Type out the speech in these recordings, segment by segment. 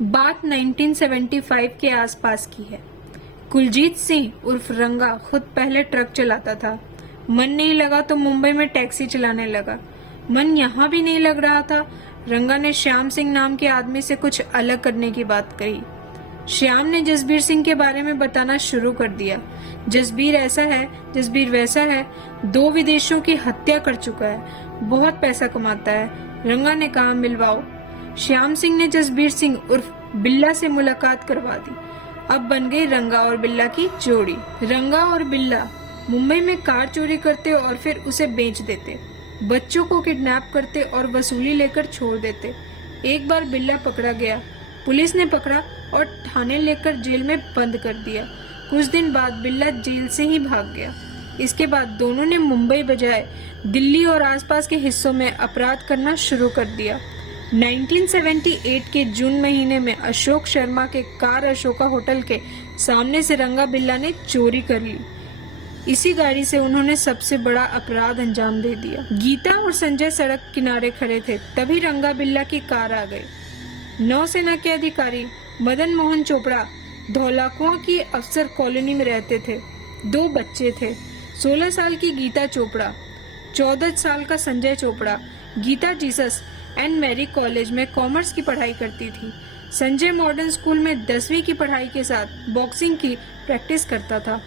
बात 1975 के आसपास की है। कुलजीत सिंह उर्फ रंगा खुद पहले ट्रक चलाता था। मन नहीं लगा तो मुंबई में टैक्सी चलाने लगा। मन यहाँ भी नहीं लग रहा था। रंगा ने श्याम सिंह नाम के आदमी से कुछ अलग करने की बात कही। श्याम ने जसबीर सिंह के बारे में बताना शुरू कर दिया। जसबीर ऐसा है, जसबीर वैसा है, 2 विदेशियों की हत्या कर चुका है, बहुत पैसा कमाता है। रंगा ने कहा मिलवाओ। श्याम सिंह ने जसबीर सिंह उर्फ बिल्ला से मुलाकात करवा दी। अब बन गई रंगा और बिल्ला की जोड़ी। रंगा और बिल्ला मुंबई में कार चोरी करते और फिर उसे बेच देते, बच्चों को किडनैप करते और वसूली लेकर छोड़ देते। एक बार बिल्ला पकड़ा गया, पुलिस ने पकड़ा और थाने लेकर जेल में बंद कर दिया। कुछ दिन बाद बिल्ला जेल से ही भाग गया। इसके बाद दोनों ने मुंबई बजाय दिल्ली और आसपास के हिस्सों में अपराध करना शुरू कर दिया। 1978 के जून महीने में अशोक शर्मा के कार अशोका होटल के सामने से रंगा बिल्ला ने चोरी कर ली। इसी गाड़ी से उन्होंने सबसे बड़ा अपराध अंजाम दे दिया। गीता और संजय सड़क किनारे खड़े थे, तभी रंगा बिल्ला की कार आ गई। नौसेना के अधिकारी मदन मोहन चोपड़ा धौलाकुआं की अफसर कॉलोनी में रहते थे। 2 बच्चे थे, 16 साल की गीता चोपड़ा, 14 साल का Sanjay Chopra. Geeta Jesus and Mary college में कॉमर्स की पढ़ाई करती थी। संजय मॉडर्न स्कूल में 10वीं की पढ़ाई के साथ बॉक्सिंग की प्रैक्टिस करता था।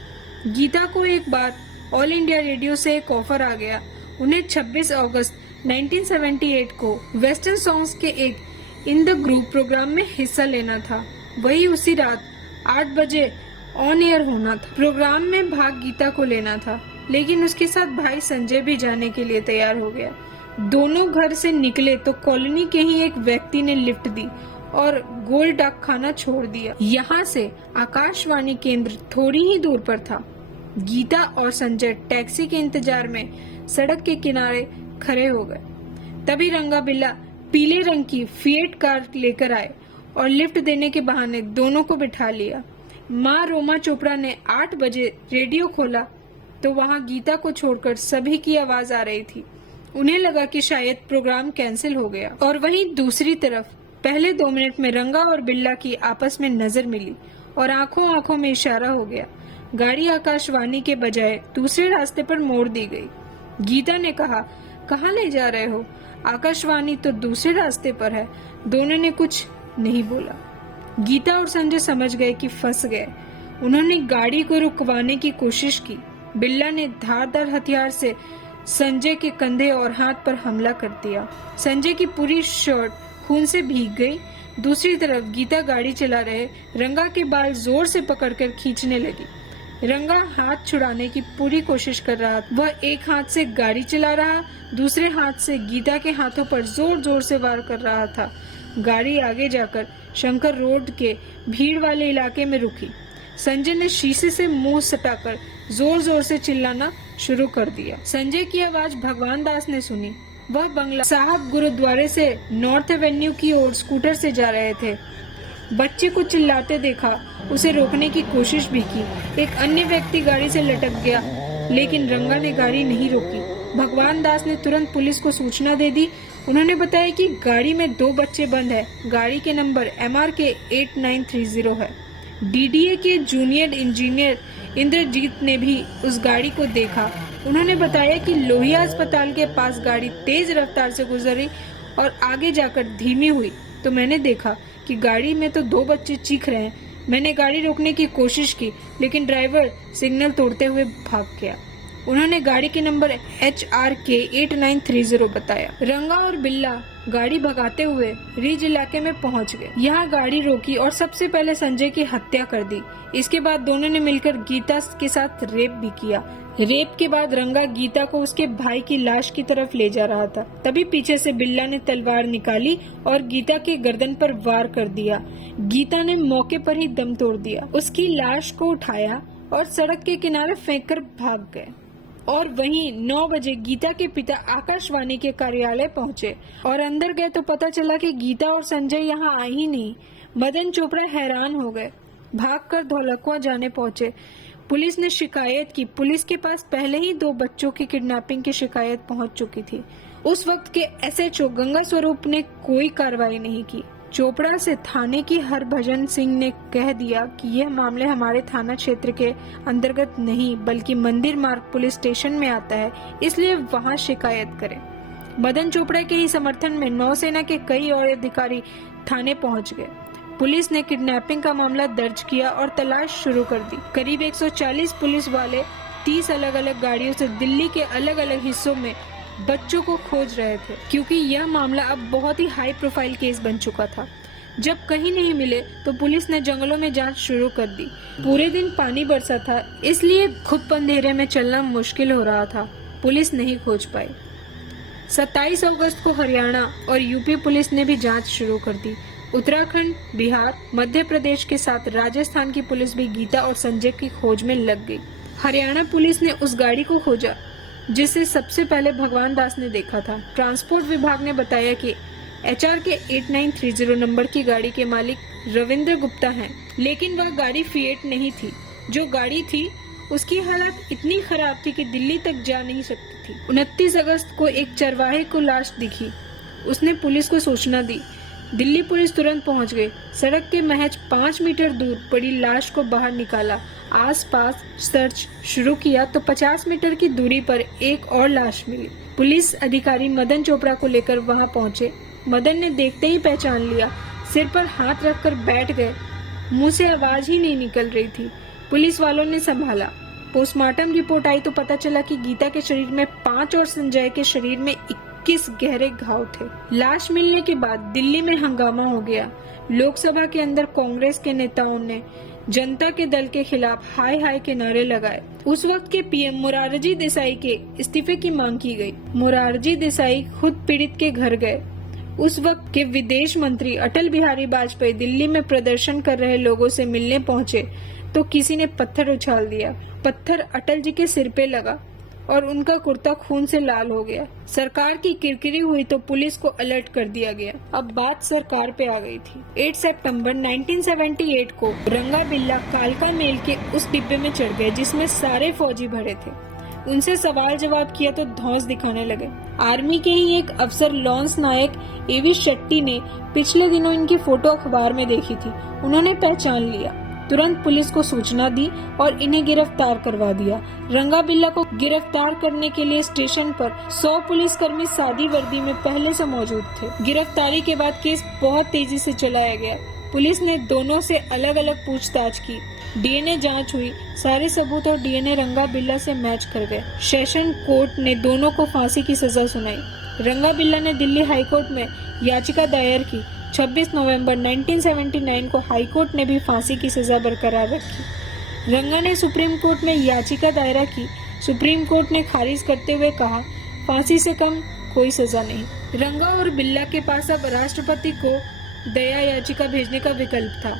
गीता को एक बार ऑल इंडिया रेडियो से एक ऑफर आ गया। उन्हें 26 अगस्त 1978 को वेस्टर्न सॉन्ग्स के एक इन द ग्रुप प्रोग्राम में हिस्सा लेना था। वही उसी रात 8 बजे ऑन एयर होना था। प्रोग्राम में भाग गीता को लेना था, लेकिन उसके साथ भाई संजय भी जाने के लिए तैयार हो गया। दोनों घर से निकले तो कॉलोनी के ही एक व्यक्ति ने लिफ्ट दी और गोल डाक खाना छोड़ दिया। यहाँ से आकाशवाणी केंद्र थोड़ी ही दूर पर था। गीता और संजय टैक्सी के इंतजार में सड़क के किनारे खड़े हो गए। तभी रंगा बिल्ला पीले रंग की फिएट कार लेकर आए और लिफ्ट देने के बहाने दोनों को बिठा लिया। माँ रोमा चोपड़ा ने 8 बजे रेडियो खोला तो वहाँ गीता को छोड़कर सभी की आवाज आ रही थी। उन्हें लगा कि शायद प्रोग्राम कैंसिल हो गया। और वहीं दूसरी तरफ पहले 2 मिनट में रंगा और बिल्ला की आपस में नजर मिली और आंखों आंखों में इशारा हो गया। गाड़ी आकाशवाणी के बजाय दूसरे रास्ते पर मोड़ दी गई। गीता ने कहा, कहाँ ले जा रहे हो? आकाशवाणी तो दूसरे रास्ते पर है। दोनों ने कुछ नहीं बोला। गीता और संजय समझ गए कि फंस गए। उन्होंने गाड़ी को रुकवाने की कोशिश की। बिल्ला ने धारदार हथियार से संजय के कंधे और हाथ पर हमला कर दिया। संजय की पूरी शर्ट खून से भीग गई। दूसरी तरफ गीता गाड़ी चला रहे रंगा के बाल जोर से पकड़कर खींचने लगी। रंगा हाथ छुड़ाने की पूरी कोशिश कर रहा था। वह एक हाथ से गाड़ी चला रहा, दूसरे हाथ से गीता के हाथों पर जोर जोर से वार कर रहा था। गाड़ी आगे जाकर शंकर रोड के भीड़ वाले इलाके में रुकी। संजय ने शीशे से मुंह सटाकर जोर जोर से चिल्लाना शुरू कर दिया। संजय की आवाज भगवान दास ने सुनी। वह बंगला साहब गुरुद्वारे से नॉर्थ एवेन्यू की ओर स्कूटर से जा रहे थे। बच्चे को चिल्लाते देखा, उसे रोकने की कोशिश भी की। एक अन्य व्यक्ति गाड़ी से लटक गया, लेकिन रंगा ने गाड़ी नहीं रोकी। भगवान दास ने तुरंत पुलिस को सूचना दे दी। उन्होंने बताया कि गाड़ी में 2 बच्चे बंद है। गाड़ी के नंबर MRK 8930 है। DDA के जूनियर इंजीनियर इंद्रजीत ने भी उस गाड़ी को देखा। उन्होंने बताया कि लोहिया अस्पताल के पास गाड़ी तेज रफ्तार से गुजरी और आगे जाकर धीमी हुई तो मैंने देखा कि गाड़ी में तो 2 बच्चे चीख रहे हैं। मैंने गाड़ी रोकने की कोशिश की, लेकिन ड्राइवर सिग्नल तोड़ते हुए भाग गया। उन्होंने गाड़ी के नंबर HRK 8930 बताया। रंगा और बिल्ला गाड़ी भगाते हुए रिज इलाके में पहुंच गए। यहाँ गाड़ी रोकी और सबसे पहले संजय की हत्या कर दी। इसके बाद दोनों ने मिलकर गीता के साथ रेप भी किया। रेप के बाद रंगा गीता को उसके भाई की लाश की तरफ ले जा रहा था। तभी पीछे से बिल्ला ने तलवार निकाली और गीता के गर्दन पर वार कर दिया। गीता ने मौके पर ही दम तोड़ दिया। उसकी लाश को उठाया और सड़क के किनारे फेंककर भाग गए। और वहीं 9 बजे गीता के पिता आकाशवाणी के कार्यालय पहुंचे और अंदर गए तो पता चला कि गीता और संजय यहाँ आए ही नहीं। मदन चोपड़ा हैरान हो गए, भागकर धौलाकुआं जाने पहुंचे। पुलिस ने शिकायत की। पुलिस के पास पहले ही 2 बच्चों की किडनैपिंग की शिकायत पहुंच चुकी थी। उस वक्त के SHO गंगा स्वरूप ने कोई कार्रवाई नहीं की। चोपड़ा से थाने की हरभजन सिंह ने कह दिया कि यह मामले हमारे थाना क्षेत्र के अंतर्गत नहीं बल्कि मंदिर मार्ग पुलिस स्टेशन में आता है, इसलिए वहां शिकायत करें। मदन चोपड़ा के ही समर्थन में नौसेना के कई और अधिकारी थाने पहुंच गए। पुलिस ने किडनैपिंग का मामला दर्ज किया और तलाश शुरू कर दी। करीब 140 पुलिस वाले 30 अलग अलग गाड़ियों से दिल्ली के अलग अलग हिस्सों में बच्चों को खोज रहे थे, क्योंकि यह मामला अब बहुत ही हाई प्रोफाइल केस बन चुका था। जब कहीं नहीं मिले तो पुलिस ने जंगलों में जांच शुरू कर दी। पूरे दिन पानी बरसा था, इसलिए खुद अंधेरे में चलना मुश्किल हो रहा था। पुलिस नहीं खोज पाई। 27 अगस्त को हरियाणा और यूपी पुलिस ने भी जांच शुरू कर दी। उत्तराखंड, बिहार, मध्य प्रदेश के साथ राजस्थान की पुलिस भी गीता और संजय की खोज में लग गई। हरियाणा पुलिस ने उस गाड़ी को खोजा जिसे सबसे पहले भगवान दास ने देखा था। ट्रांसपोर्ट विभाग ने बताया कि HRK 8930 नंबर की गाड़ी के मालिक रविंद्र गुप्ता हैं, लेकिन वह गाड़ी फिएट नहीं थी। जो गाड़ी थी उसकी हालत इतनी खराब थी कि दिल्ली तक जा नहीं सकती थी। 29 अगस्त को एक चरवाहे को लाश दिखी। उसने पुलिस को सूचना दी। दिल्ली पुलिस तुरंत पहुंच गई। सड़क के महज 5 मीटर दूर पड़ी लाश को बाहर निकाला। आसपास सर्च शुरू किया तो 50 मीटर की दूरी पर एक और लाश मिली। पुलिस अधिकारी मदन चोपड़ा को लेकर वहां पहुंचे। मदन ने देखते ही पहचान लिया। सिर पर हाथ रखकर बैठ गए। मुंह से आवाज ही नहीं निकल रही थी। पुलिस वालों ने संभाला। पोस्टमार्टम रिपोर्ट आई तो पता चला कि गीता के शरीर में 5 और संजय के शरीर में 21 गहरे घाव थे। लाश मिलने के बाद दिल्ली में हंगामा हो गया। लोकसभा के अंदर कांग्रेस के नेताओं ने जनता के दल के खिलाफ हाय हाय के नारे लगाए। उस वक्त के पीएम मोरारजी देसाई के इस्तीफे की मांग की गई। मोरारजी देसाई खुद पीड़ित के घर गए। उस वक्त के विदेश मंत्री अटल बिहारी वाजपेयी दिल्ली में प्रदर्शन कर रहे लोगों से मिलने पहुंचे तो किसी ने पत्थर उछाल दिया। पत्थर अटल जी के सिर पे लगा और उनका कुर्ता खून से लाल हो गया। सरकार की किरकिरी हुई तो पुलिस को अलर्ट कर दिया गया। अब बात सरकार पे आ गई थी। 8 सितंबर 1978 को रंगा बिल्ला कालका मेल के उस डिब्बे में चढ़ गए जिसमें सारे फौजी भरे थे। उनसे सवाल जवाब किया तो धौंस दिखाने लगे। आर्मी के ही एक अफसर लॉन्स नायक एवी शेट्टी ने पिछले दिनों इनकी फोटो अखबार में देखी थी। उन्होंने पहचान लिया। तुरंत पुलिस को सूचना दी और इन्हें गिरफ्तार करवा दिया। रंगा बिल्ला को गिरफ्तार करने के लिए स्टेशन पर 100 पुलिसकर्मी सादी वर्दी में पहले से मौजूद थे। गिरफ्तारी के बाद केस बहुत तेजी से चलाया गया। पुलिस ने दोनों से अलग अलग पूछताछ की। डीएनए जांच हुई। सारे सबूत और डीएनए रंगा बिल्ला से मैच कर गए। सेशन कोर्ट ने दोनों को फांसी की सजा सुनाई। रंगा बिल्ला ने दिल्ली हाईकोर्ट में याचिका दायर की। 26 नवंबर 1979 को हाईकोर्ट ने भी फांसी की सजा बरकरार रखी। रंगा ने सुप्रीम कोर्ट में याचिका दायर की। सुप्रीम कोर्ट ने खारिज करते हुए कहा, फांसी से कम कोई सजा नहीं। रंगा और बिल्ला के पास अब राष्ट्रपति को दया याचिका भेजने का विकल्प था।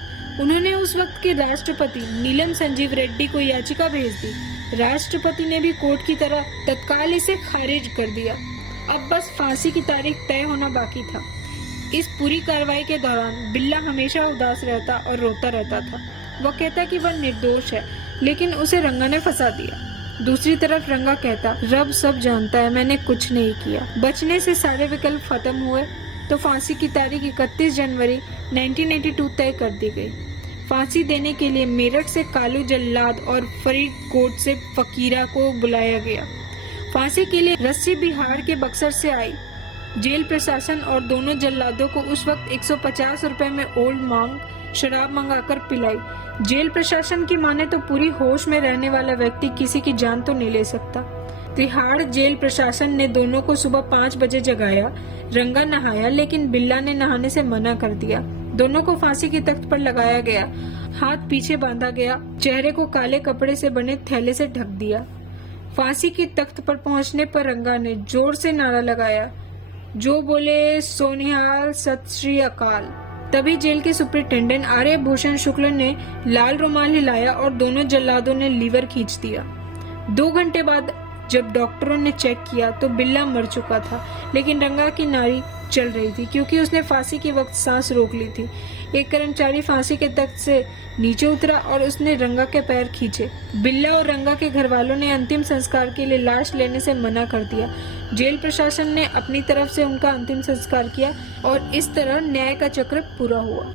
उन्होंने उस वक्त के राष्ट्रपति नीलम संजीव रेड्डी को याचिका भेज दी। राष्ट्रपति ने भी कोर्ट की तरह तत्काल इसे खारिज कर दिया। अब बस फांसी की तारीख तय होना बाकी था। इस पूरी कार्रवाई के दौरान बिल्ला हमेशा उदास रहता और रोता रहता था। वह कहता कि वह निर्दोष है, लेकिन उसे रंगा ने फंसा दिया। दूसरी तरफ रंगा कहता, रब सब जानता है, मैंने कुछ नहीं किया। बचने से सारे विकल्प खत्म हुए तो फांसी की तारीख 31 जनवरी 1982 तय कर दी गई। फांसी देने के लिए मेरठ से कालू जल्लाद और फरीदकोट से फकीरा को बुलाया गया। फांसी के लिए रस्सी बिहार के बक्सर से आई। जेल प्रशासन और दोनों जल्लादों को उस वक्त 150 रुपए में ओल्ड मांग शराब मंगाकर पिलाई। जेल प्रशासन की माने तो पूरी होश में रहने वाला व्यक्ति किसी की जान तो नहीं ले सकता। तिहाड़ जेल प्रशासन ने दोनों को सुबह 5 बजे जगाया। रंगा नहाया, लेकिन बिल्ला ने नहाने से मना कर दिया। दोनों को फांसी की तख्त पर लगाया गया। हाथ पीछे बांधा गया। चेहरे को काले कपड़े से बने थैले से ढक दिया। फांसी की तख्त पर पहुंचने पर रंगा ने जोर से नारा लगाया, जो बोले सोनिहाल सत श्री अकाल। तभी जेल के सुपरिटेंडेंट आर्य भूषण शुक्ल ने लाल रुमाल हिलाया और दोनों जल्लादों ने लीवर खींच दिया। 2 घंटे बाद जब डॉक्टरों ने चेक किया तो बिल्ला मर चुका था, लेकिन रंगा की नाड़ी चल रही थी क्योंकि उसने फांसी के वक्त सांस रोक ली थी। एक कर्मचारी फांसी के तख्त से नीचे उतरा और उसने रंगा के पैर खींचे। बिल्ला और रंगा के घर वालों ने अंतिम संस्कार के लिए लाश लेने से मना कर दिया। जेल प्रशासन ने अपनी तरफ से उनका अंतिम संस्कार किया और इस तरह न्याय का चक्र पूरा हुआ।